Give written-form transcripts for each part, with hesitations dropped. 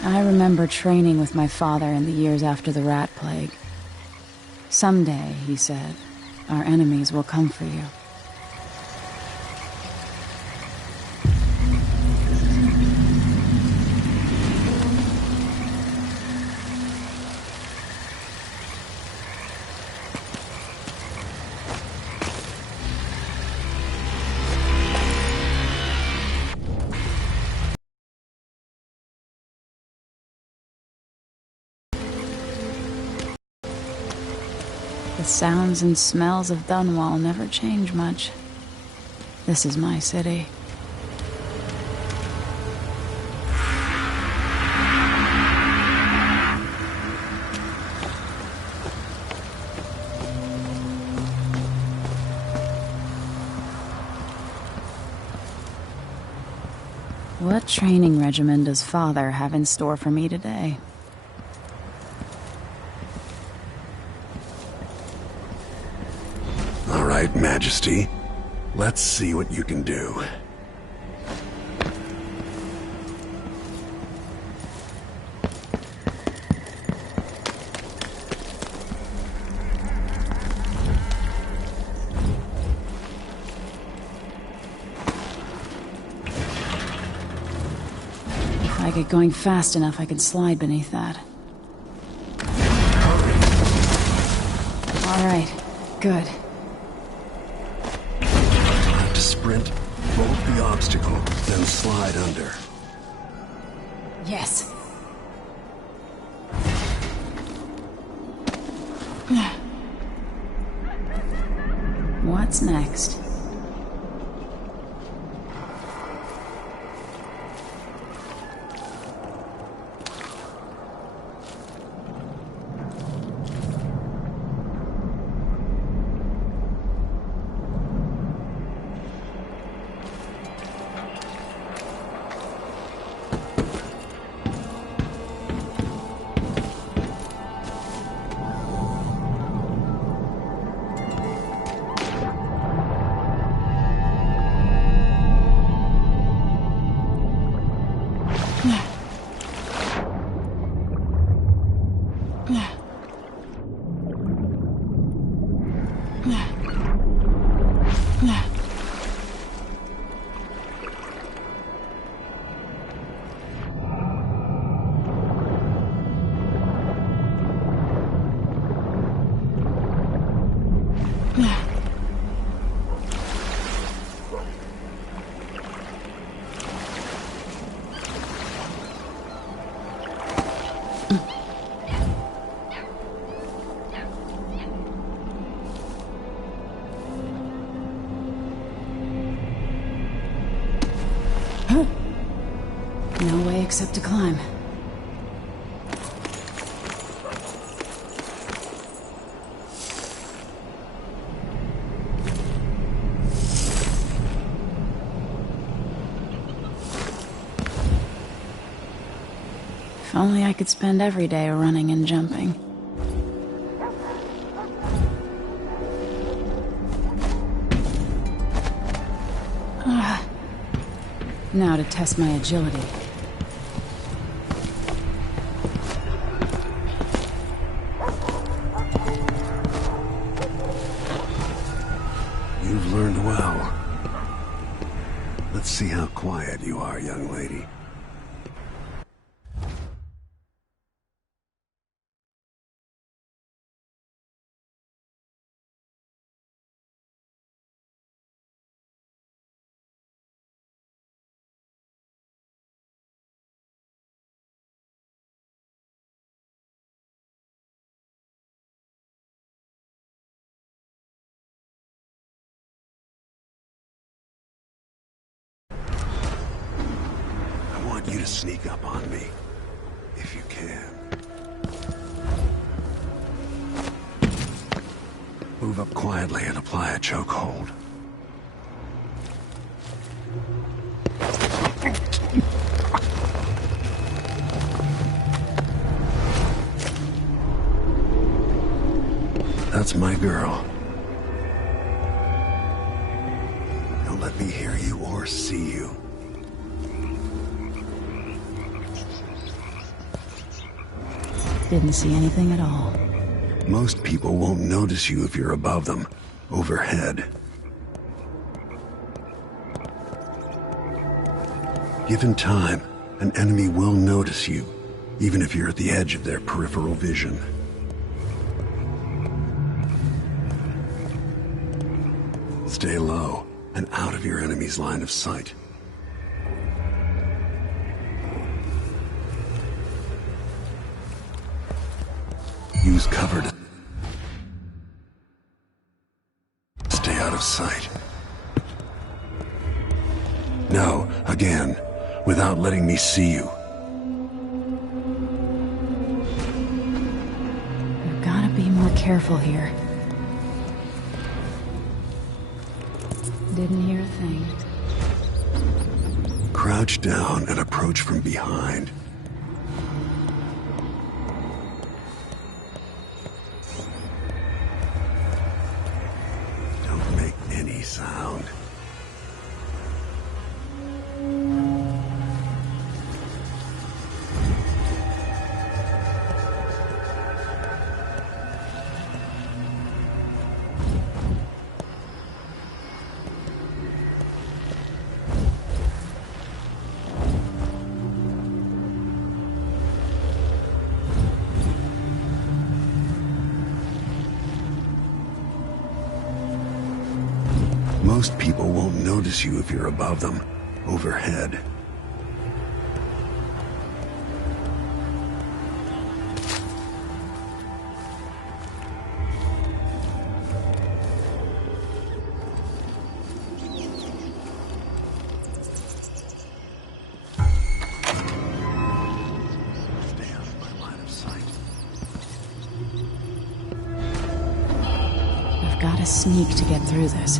I remember training with my father in the years after the rat plague. Someday, he said, our enemies will come for you. The sounds and smells of Dunwall never change much. This is my city. What training regimen does Father have in store for me today? All right, Majesty. Let's see what you can do. If I get going fast enough, I can slide beneath that. All right, good. Sprint, bolt the obstacle, then slide under. Yes. What's next? No way except to climb. If only I could spend every day running and jumping. Now to test my agility. You've learned well. Let's see how quiet you are, young lady. You to sneak up on me, if you can. Move up quietly and apply a chokehold. That's my girl. Don't let me hear you or see you. Didn't see anything at all. Most people won't notice you if you're above them, overhead. Given time, an enemy will notice you, even if you're at the edge of their peripheral vision. Stay low and out of your enemy's line of sight. Use cover to stay out of sight. No, again, without letting me see you. We've got to be more careful here. Didn't hear a thing. Crouch down and approach from behind. Don't make any sound. Most people won't notice you if you're above them, overhead. Stay out of my line of sight. I've got to sneak to get through this.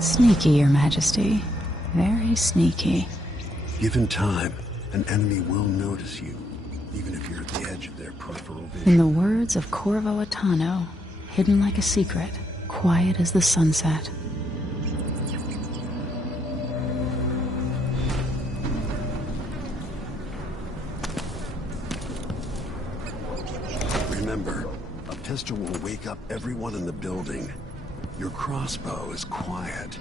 Sneaky, Your Majesty. Very sneaky. Given time, an enemy will notice you, even if you're at the edge of their peripheral vision. In the words of Corvo Attano, hidden like a secret, quiet as the sunset. Remember, a pistol will wake up everyone in the building. Your crossbow is quiet.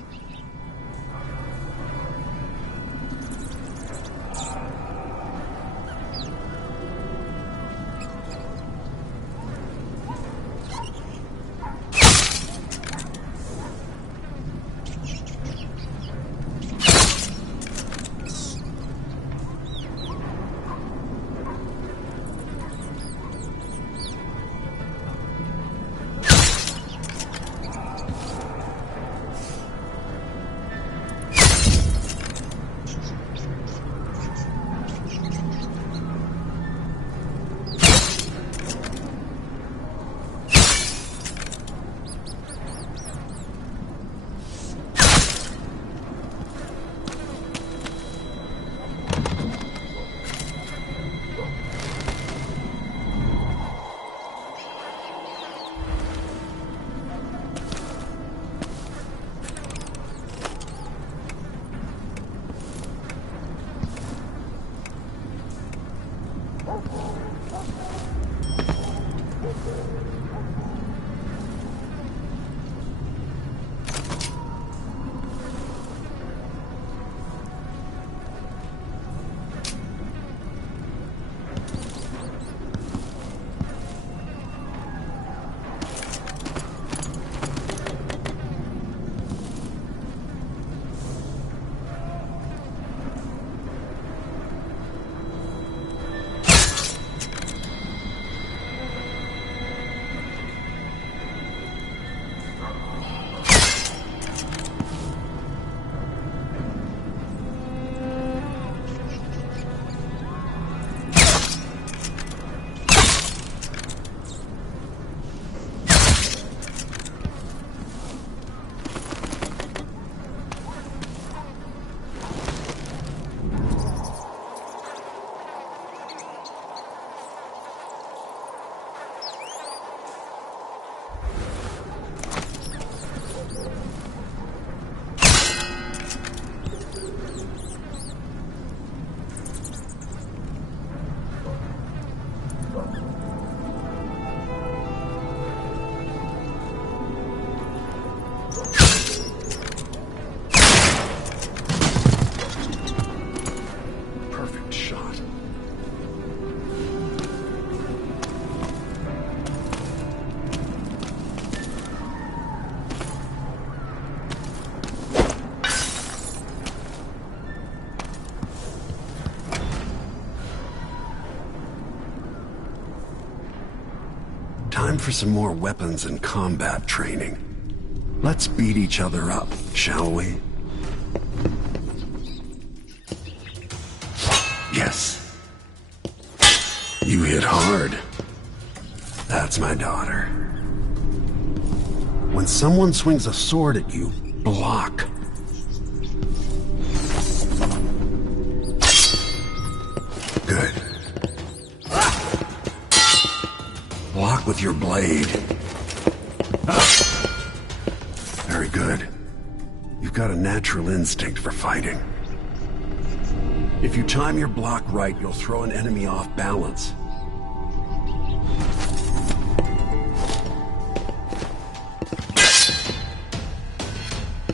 for some more weapons and combat training. Let's beat each other up, shall we? Yes. You hit hard. That's my daughter. When someone swings a sword at you, block. Good. Block with your blade. Very good. You've got a natural instinct for fighting. If you time your block right, you'll throw an enemy off balance.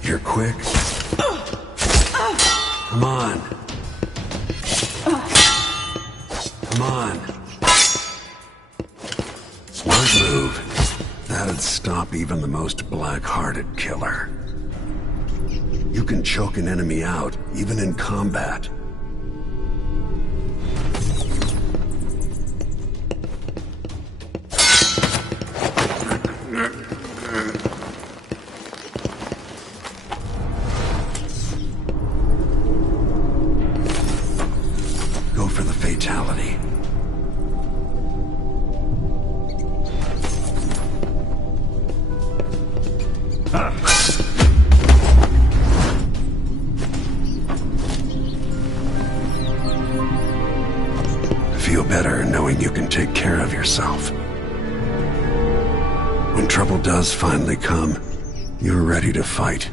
You're quick. Come on. Come on. Smart move. That'd stop even the most black-hearted killer. You can choke an enemy out, even in combat. Go for the fatality. Feel better knowing you can take care of yourself. When trouble does finally come, you're ready to fight.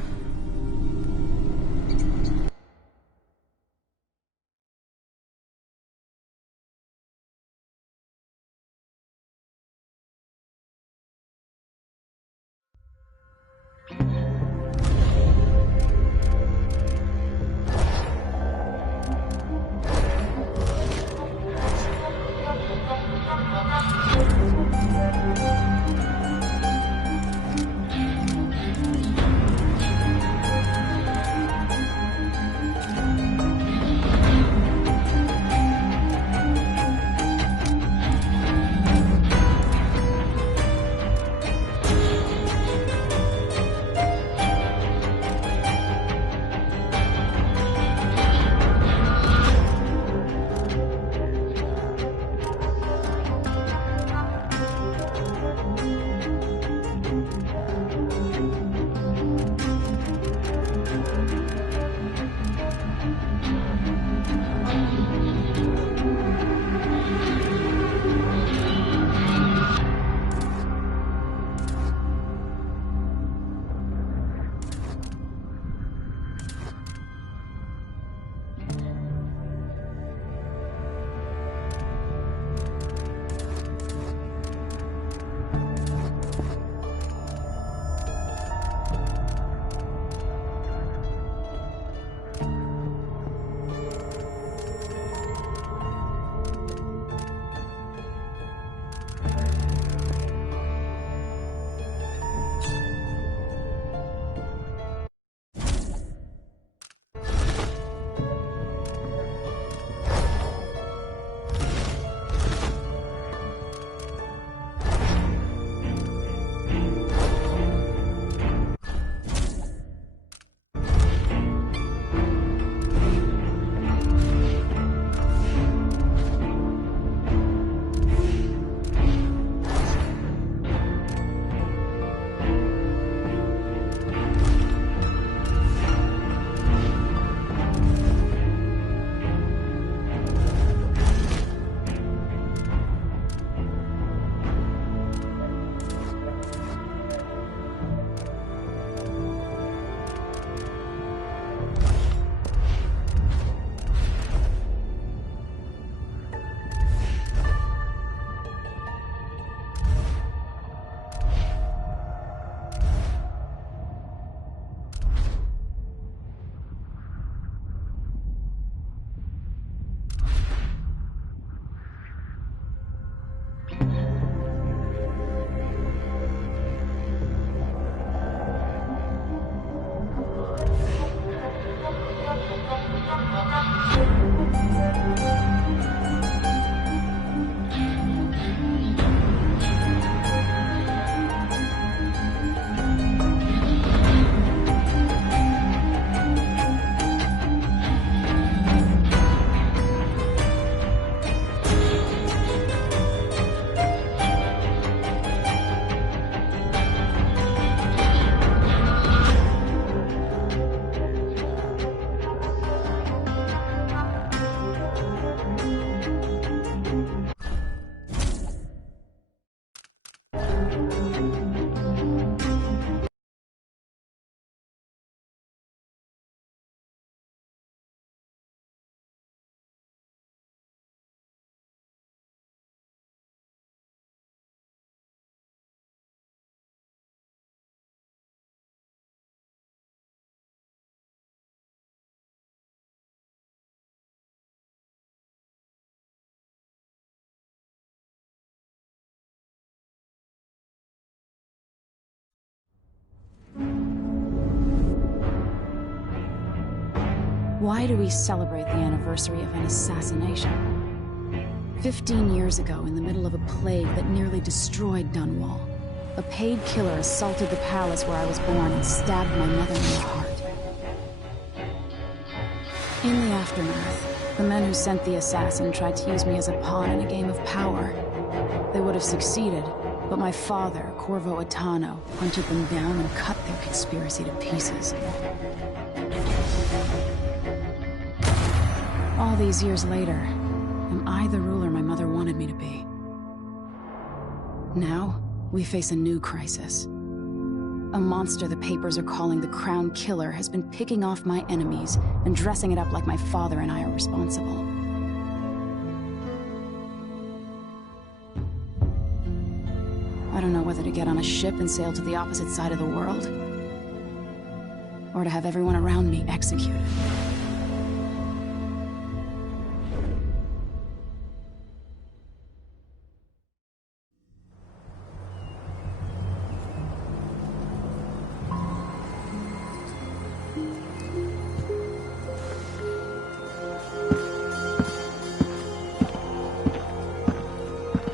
Why do we celebrate the anniversary of an assassination? 15 years ago, in the middle of a plague that nearly destroyed Dunwall, a paid killer assaulted the palace where I was born and stabbed my mother in the heart. In the aftermath, the men who sent the assassin tried to use me as a pawn in a game of power. They would have succeeded, but my father, Corvo Attano, hunted them down and cut their conspiracy to pieces. All these years later, am I the ruler my mother wanted me to be? Now, we face a new crisis. A monster the papers are calling the Crown Killer has been picking off my enemies and dressing it up like my father and I are responsible. I don't know whether to get on a ship and sail to the opposite side of the world, or to have everyone around me executed.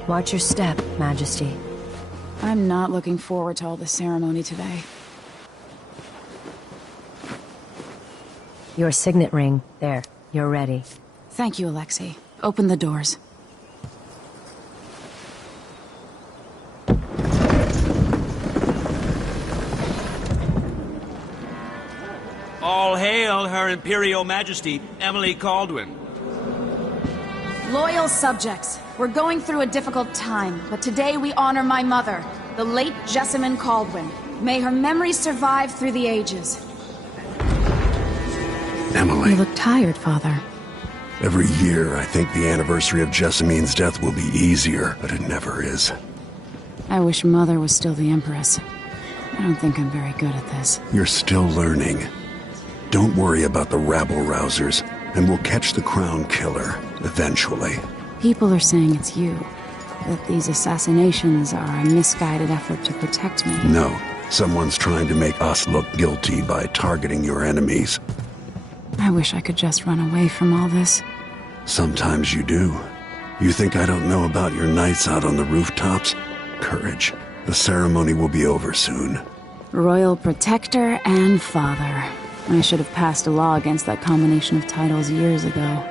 Watch your step, Majesty. I'm not looking forward to all the ceremony today. Your signet ring. There. You're ready. Thank you, Alexei. Open the doors. All hail Her Imperial Majesty, Emily Caldwin. Loyal subjects, we're going through a difficult time, but today we honor my mother, the late Jessamine Caldwin. May her memory survive through the ages. Emily. You look tired, Father. Every year, I think the anniversary of Jessamine's death will be easier, but it never is. I wish Mother was still the Empress. I don't think I'm very good at this. You're still learning. Don't worry about the rabble-rousers, and we'll catch the Crown Killer, eventually. People are saying it's you. That these assassinations are a misguided effort to protect me. No. Someone's trying to make us look guilty by targeting your enemies. I wish I could just run away from all this. Sometimes you do. You think I don't know about your nights out on the rooftops? Courage. The ceremony will be over soon. Royal Protector and Father. I should have passed a law against that combination of titles years ago.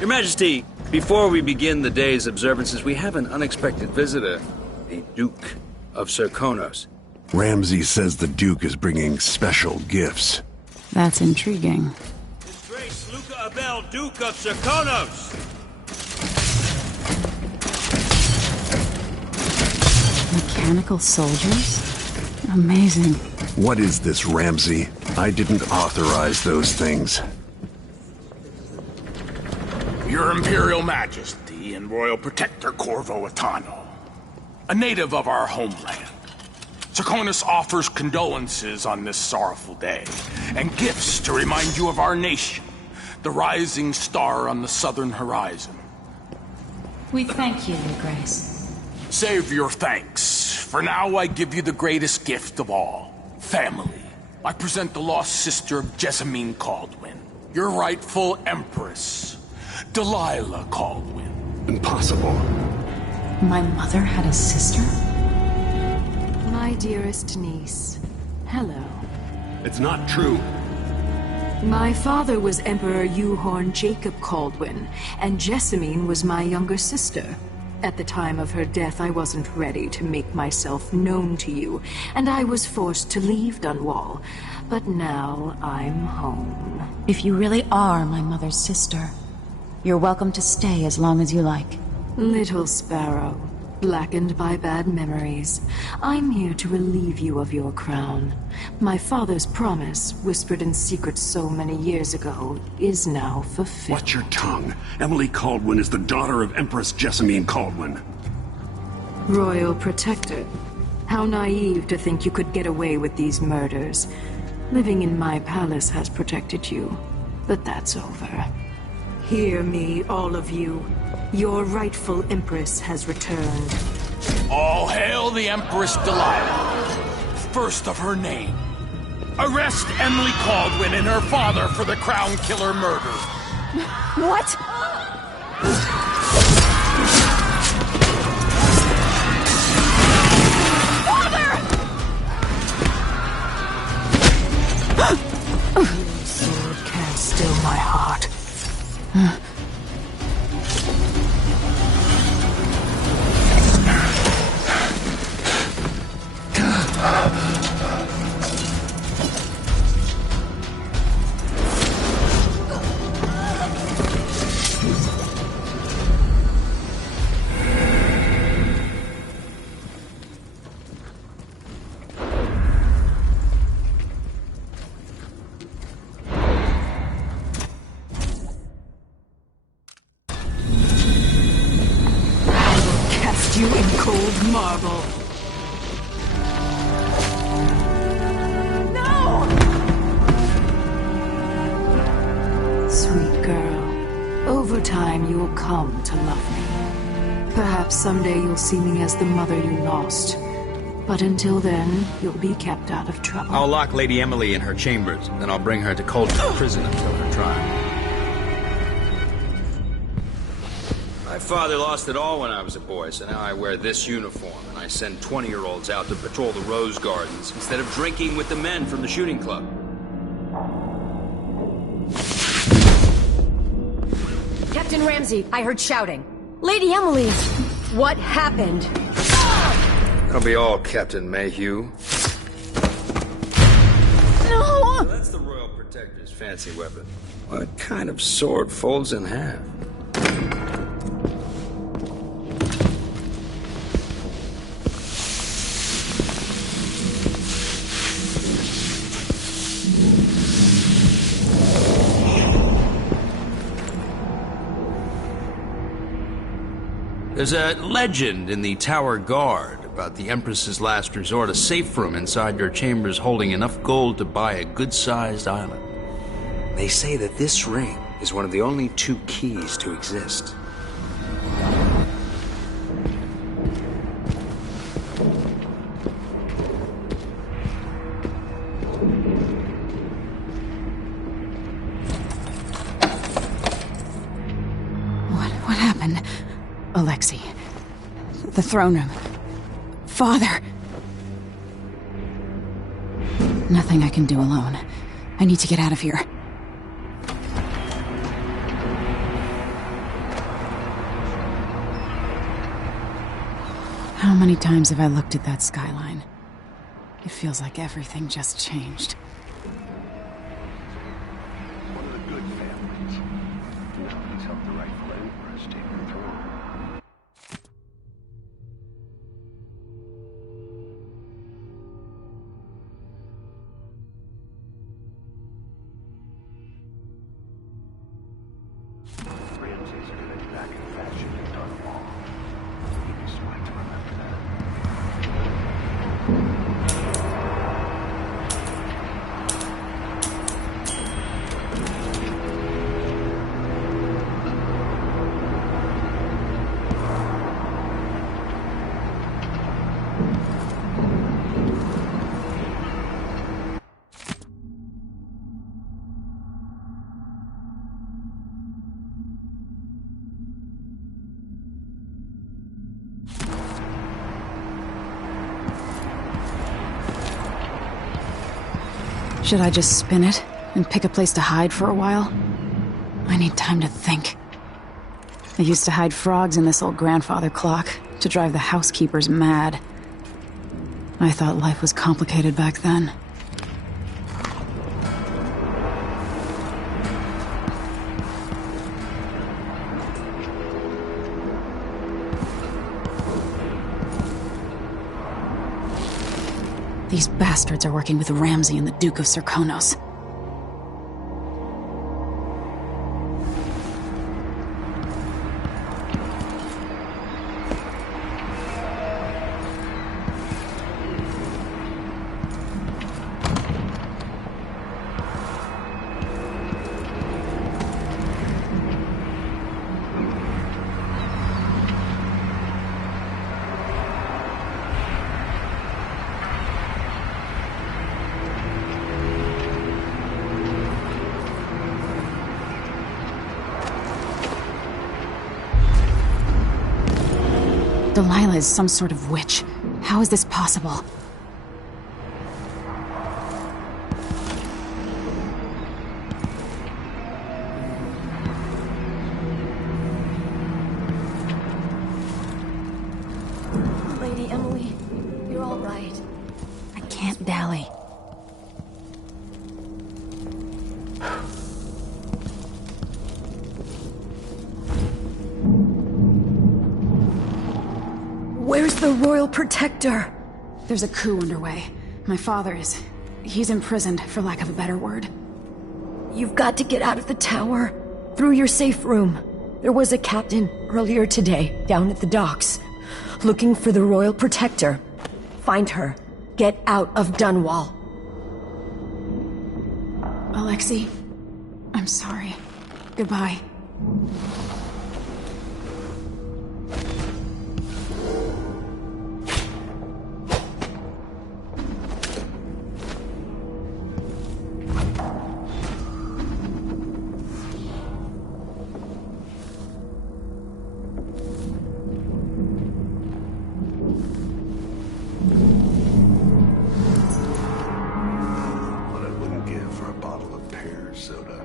Your Majesty, before we begin the day's observances, we have an unexpected visitor, the Duke of Serkonos. Ramsay says the Duke is bringing special gifts. That's intriguing. His Grace Luca Abel, Duke of Serkonos! Mechanical soldiers? Amazing. What is this, Ramsay? I didn't authorize those things. Your Imperial Majesty and Royal Protector Corvo Attano, a native of our homeland. Serkonos offers condolences on this sorrowful day, and gifts to remind you of our nation, the rising star on the southern horizon. We thank you, Your Grace. Save your thanks, for now I give you the greatest gift of all, family. I present the lost sister of Jessamine Caldwin, your rightful Empress, Delilah Caldwin. Impossible. My mother had a sister? My dearest niece, hello. It's not true. My father was Emperor Euhorn Jacob Caldwin, and Jessamine was my younger sister. At the time of her death, I wasn't ready to make myself known to you, and I was forced to leave Dunwall. But now I'm home. If you really are my mother's sister, you're welcome to stay as long as you like. Little sparrow, blackened by bad memories, I'm here to relieve you of your crown. My father's promise, whispered in secret so many years ago, is now fulfilled. Watch your tongue. Emily Caldwin is the daughter of Empress Jessamine Caldwin. Royal Protector. How naive to think you could get away with these murders. Living in my palace has protected you, but that's over. Hear me, all of you. Your rightful Empress has returned. All hail the Empress Delilah, first of her name. Arrest Emily Caldwin and her father for the Crown Killer murder. What? Sword can't still my heart. You in cold marble. No! Sweet girl, over time you will come to love me. Perhaps someday you'll see me as the mother you lost. But until then, you'll be kept out of trouble. I'll lock Lady Emily in her chambers, then I'll bring her to Cold's prison until her trial. My father lost it all when I was a boy, so now I wear this uniform, and I send 20-year-olds out to patrol the rose gardens instead of drinking with the men from the shooting club. Captain Ramsey, I heard shouting. Lady Emily! What happened? That'll be all, Captain Mayhew. No! So that's the Royal Protector's fancy weapon. What kind of sword folds in half? There's a legend in the Tower Guard about the Empress's last resort, a safe room inside your chambers holding enough gold to buy a good-sized island. They say that this ring is one of the only 2 keys to exist. What happened? Alexei. The throne room. Father. Nothing I can do alone. I need to get out of here. How many times have I looked at that skyline? It feels like everything just changed. One of the good families. Now he's helped the rightful empress take her throne. Ramsey's good back in fashion and done wrong. He'd be smart to remember that. Should I just spin it and pick a place to hide for a while? I need time to think. I used to hide frogs in this old grandfather clock to drive the housekeepers mad. I thought life was complicated back then. These bastards are working with Ramsey and the Duke of Serkonos. Delilah is some sort of witch. How is this possible? Lady Emily, you're all right. I can't dally. Where's the Royal Protector? There's a coup underway. My father is... he's imprisoned, for lack of a better word. You've got to get out of the tower. Through your safe room. There was a captain earlier today, down at the docks, looking for the Royal Protector. Find her. Get out of Dunwall. Alexei, I'm sorry. Goodbye. What I wouldn't give for a bottle of pear soda.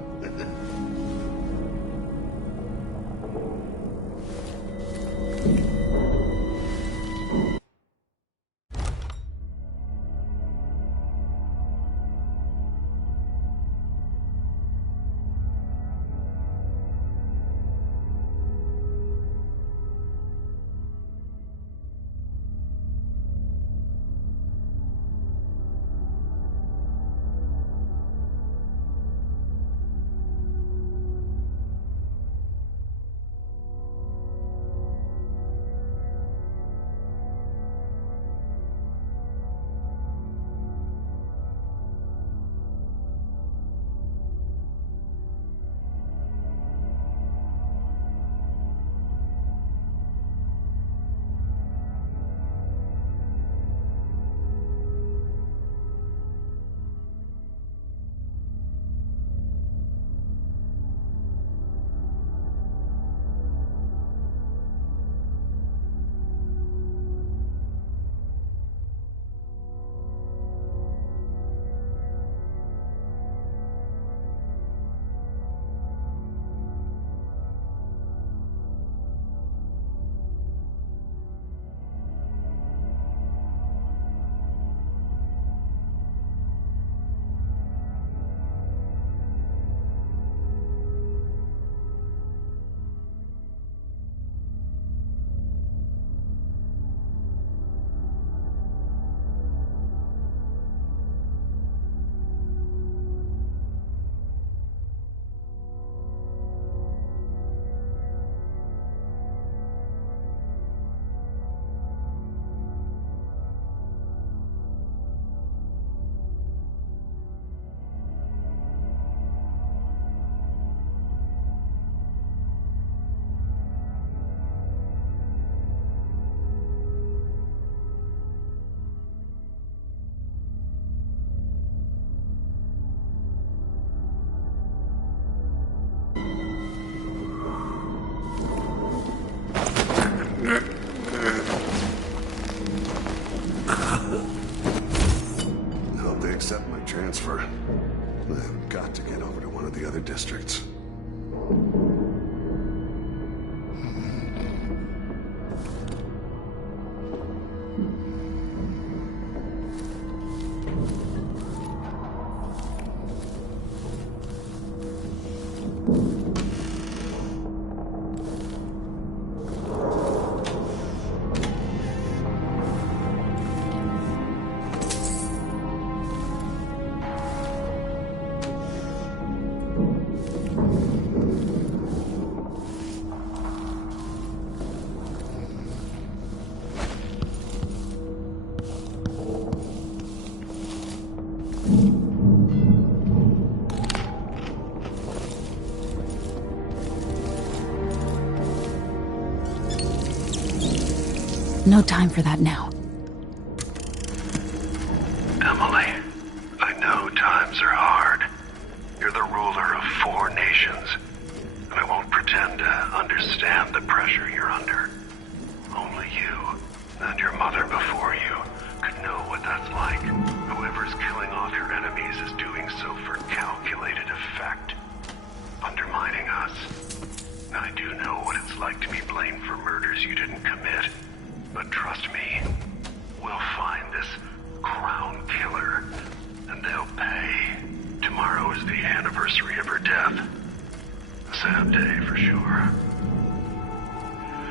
I hope they accept my transfer. I've got to get over to one of the other districts. No time for that now. Emily, I know times are hard. You're the ruler of 4 nations, and I won't pretend to understand the pressure you're under. Only you And your mother before you could know what that's like. Whoever's killing off your enemies is doing so for calculated effect. Undermining us. I do know what it's like to be blamed for murders you didn't commit. But trust me, we'll find this crown killer, and they'll pay. Tomorrow is the anniversary of her death. A sad day for sure.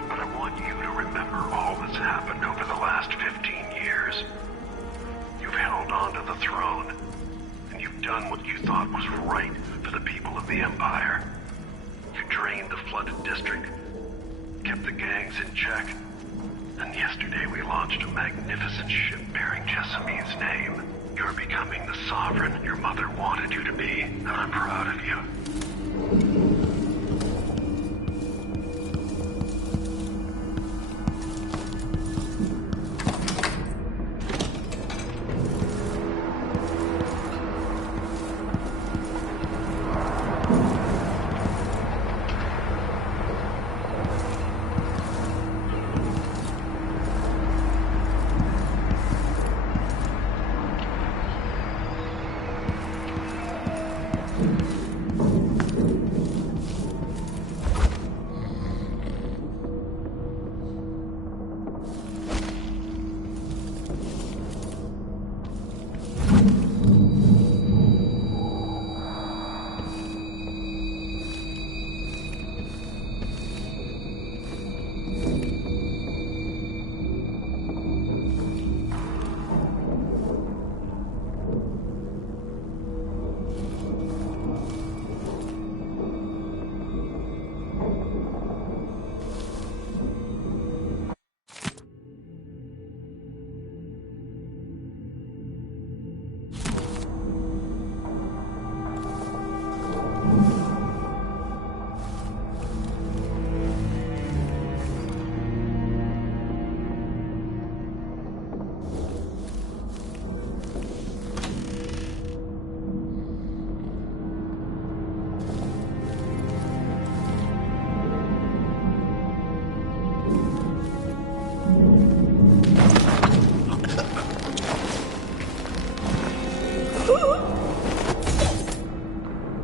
But I want you to remember all that's happened over the last 15 years. You've held on to the throne, and you've done what you thought was right for the people of the Empire. You drained the flooded district, kept the gangs in check, and yesterday we launched a magnificent ship bearing Jessamine's name. You're becoming the sovereign your mother wanted you to be, and I'm proud of you.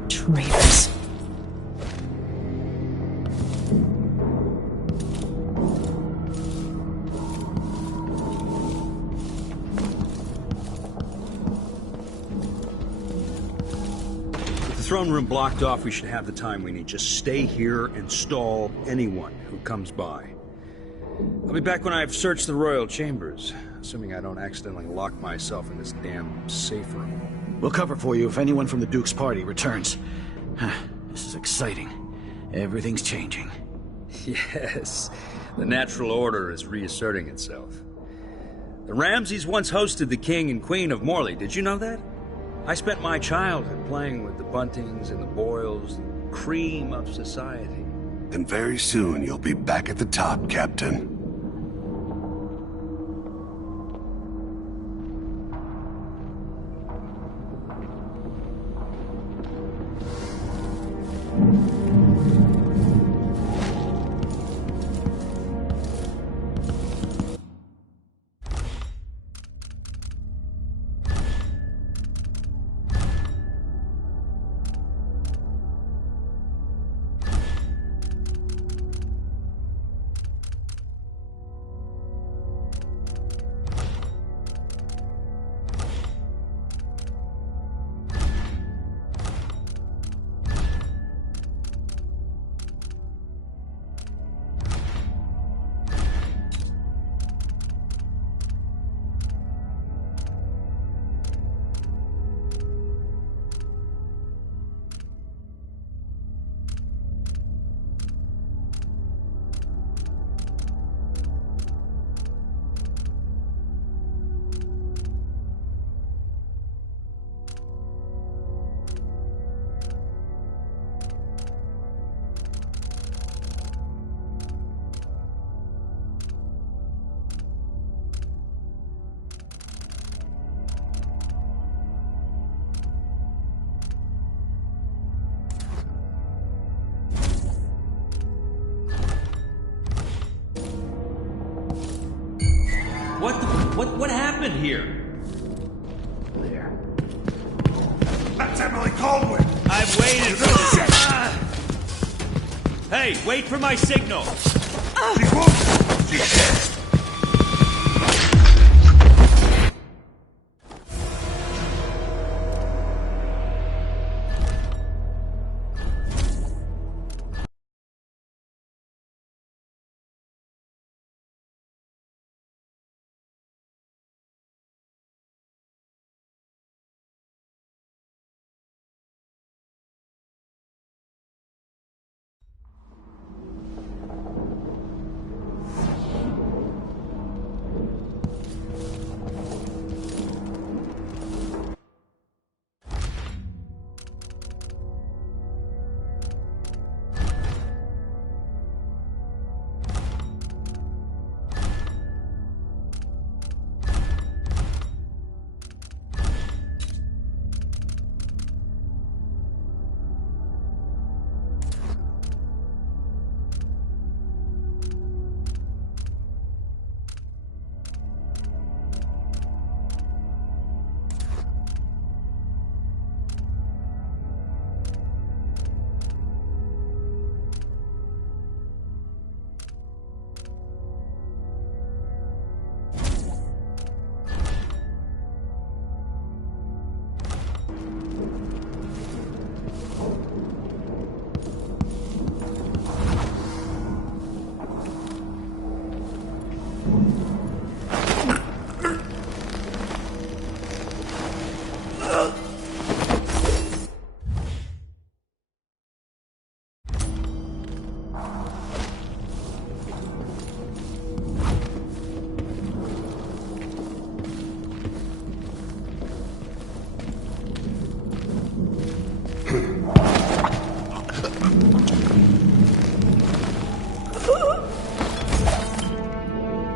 Traitors. With the throne room blocked off, we should have the time we need. Just stay here and stall anyone who comes by. I'll be back when I've searched the royal chambers, assuming I don't accidentally lock myself in this damn safe room. We'll cover for you if anyone from the Duke's party returns. This is exciting. Everything's changing. Yes, the natural order is reasserting itself. The Ramseys once hosted the King and Queen of Morley. Did you know that? I spent my childhood playing with the Buntings and the Boyles, the cream of society. And very soon you'll be back at the top, Captain. What happened here? There. That's Emily Caldwell! I've waited for this. Hey, wait for my signal! She's wounded! She's dead!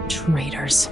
Traitors.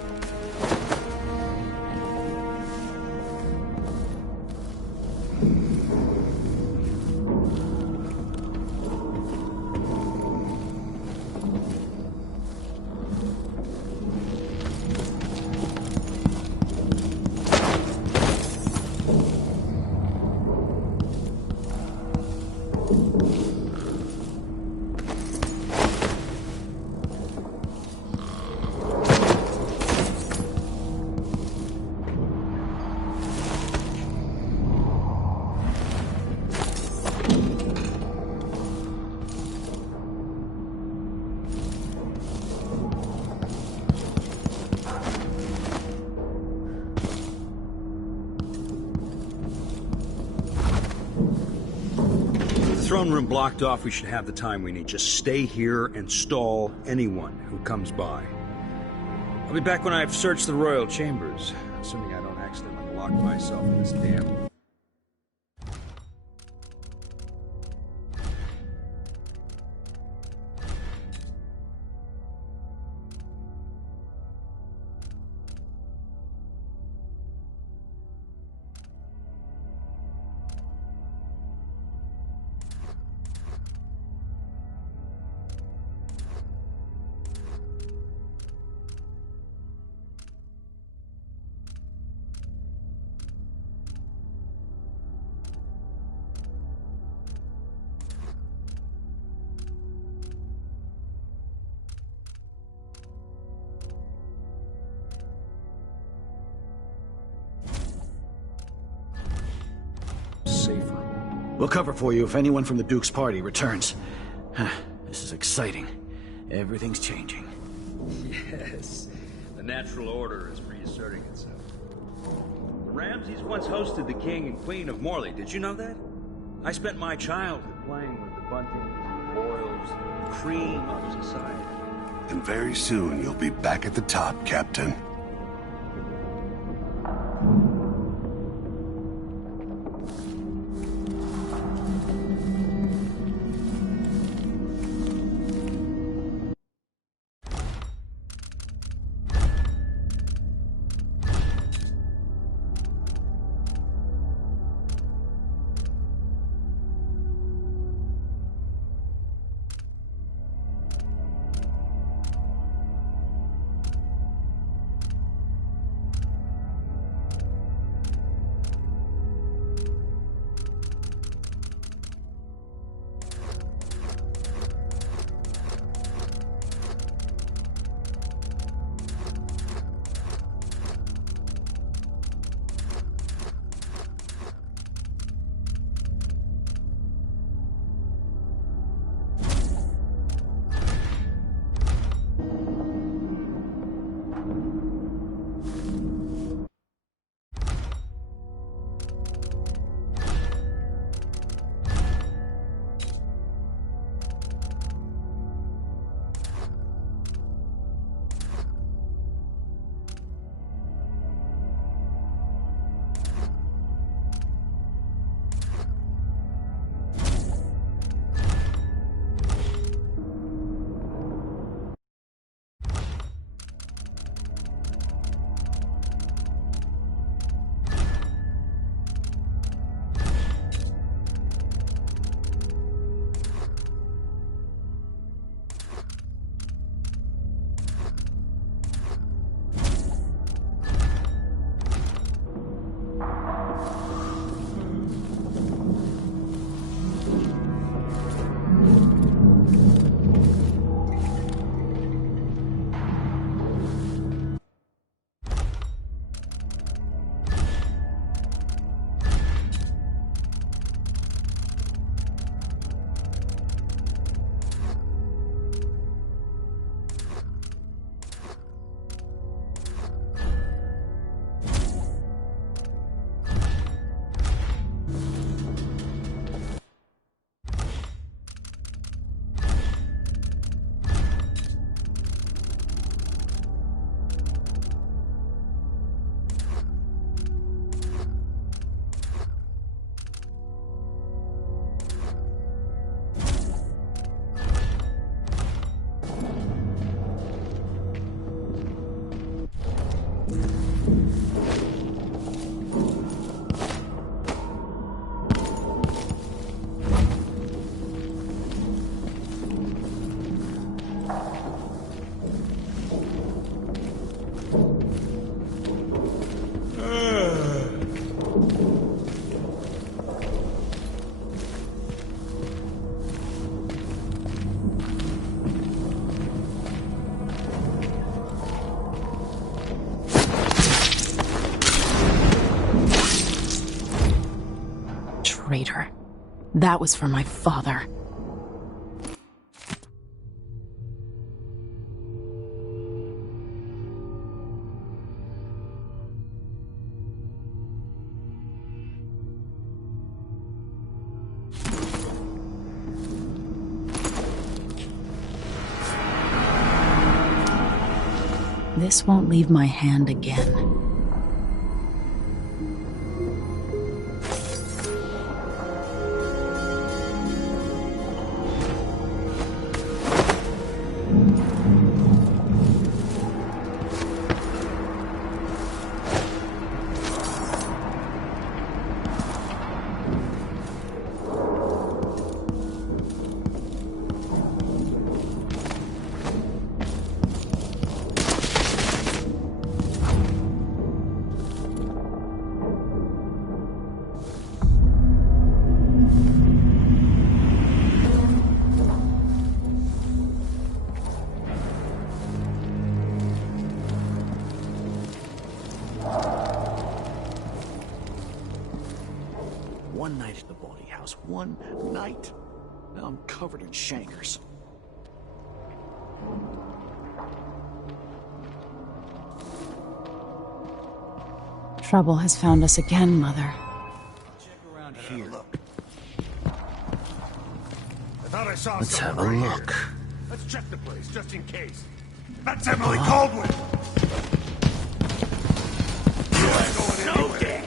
Throne room blocked off, we should have the time we need. Just stay here and stall anyone who comes by. I'll be back when I've searched the royal chambers, assuming I don't accidentally lock myself in this damn... We'll cover for you if anyone from the Duke's party returns. This is exciting. Everything's changing. Yes, the natural order is reasserting itself. The Ramses once hosted the king and queen of Morley. Did you know that? I spent my childhood playing with the buntings, boils, cream of society. And very soon you'll be back at the top, Captain. Traitor. That was for my father. This won't leave my hand again. One night at the body house. One night. Now I'm covered in chancres. Trouble has found us again, Mother. Check around here. Look. I thought I saw Let's have a someone right look. here. Let's check the place, just in case. That's Emily Caldwell! You ain't going anywhere.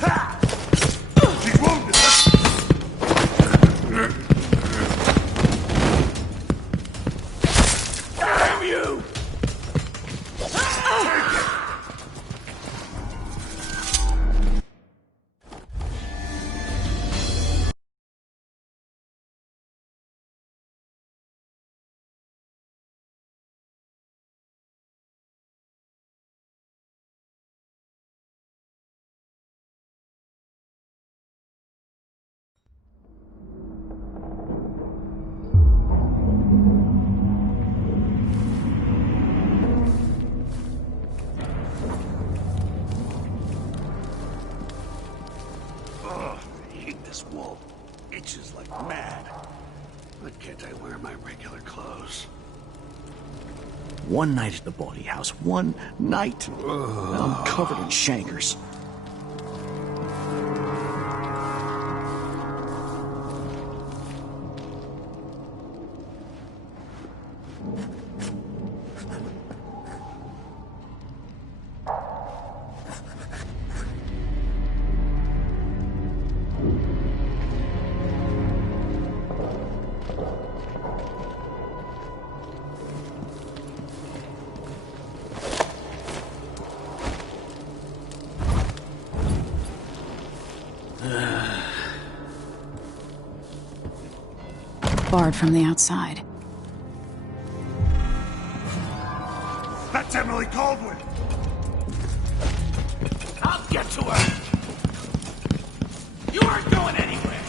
Ha! She's wounded! Damn you! Ugh, I hate this wool. Itches like mad. Why can't I wear my regular clothes? One night at the body house. One night. Now I'm covered in chancres. Barred from the outside. That's Emily Caldwell! I'll get to her! You aren't going anywhere!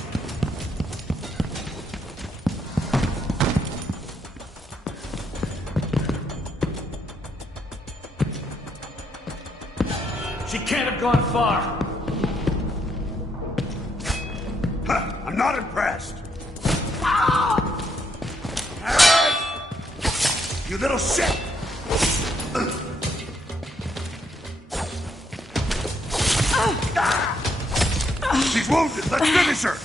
She can't have gone far. Huh, I'm not impressed! You little shit! She's wounded! Let's finish her!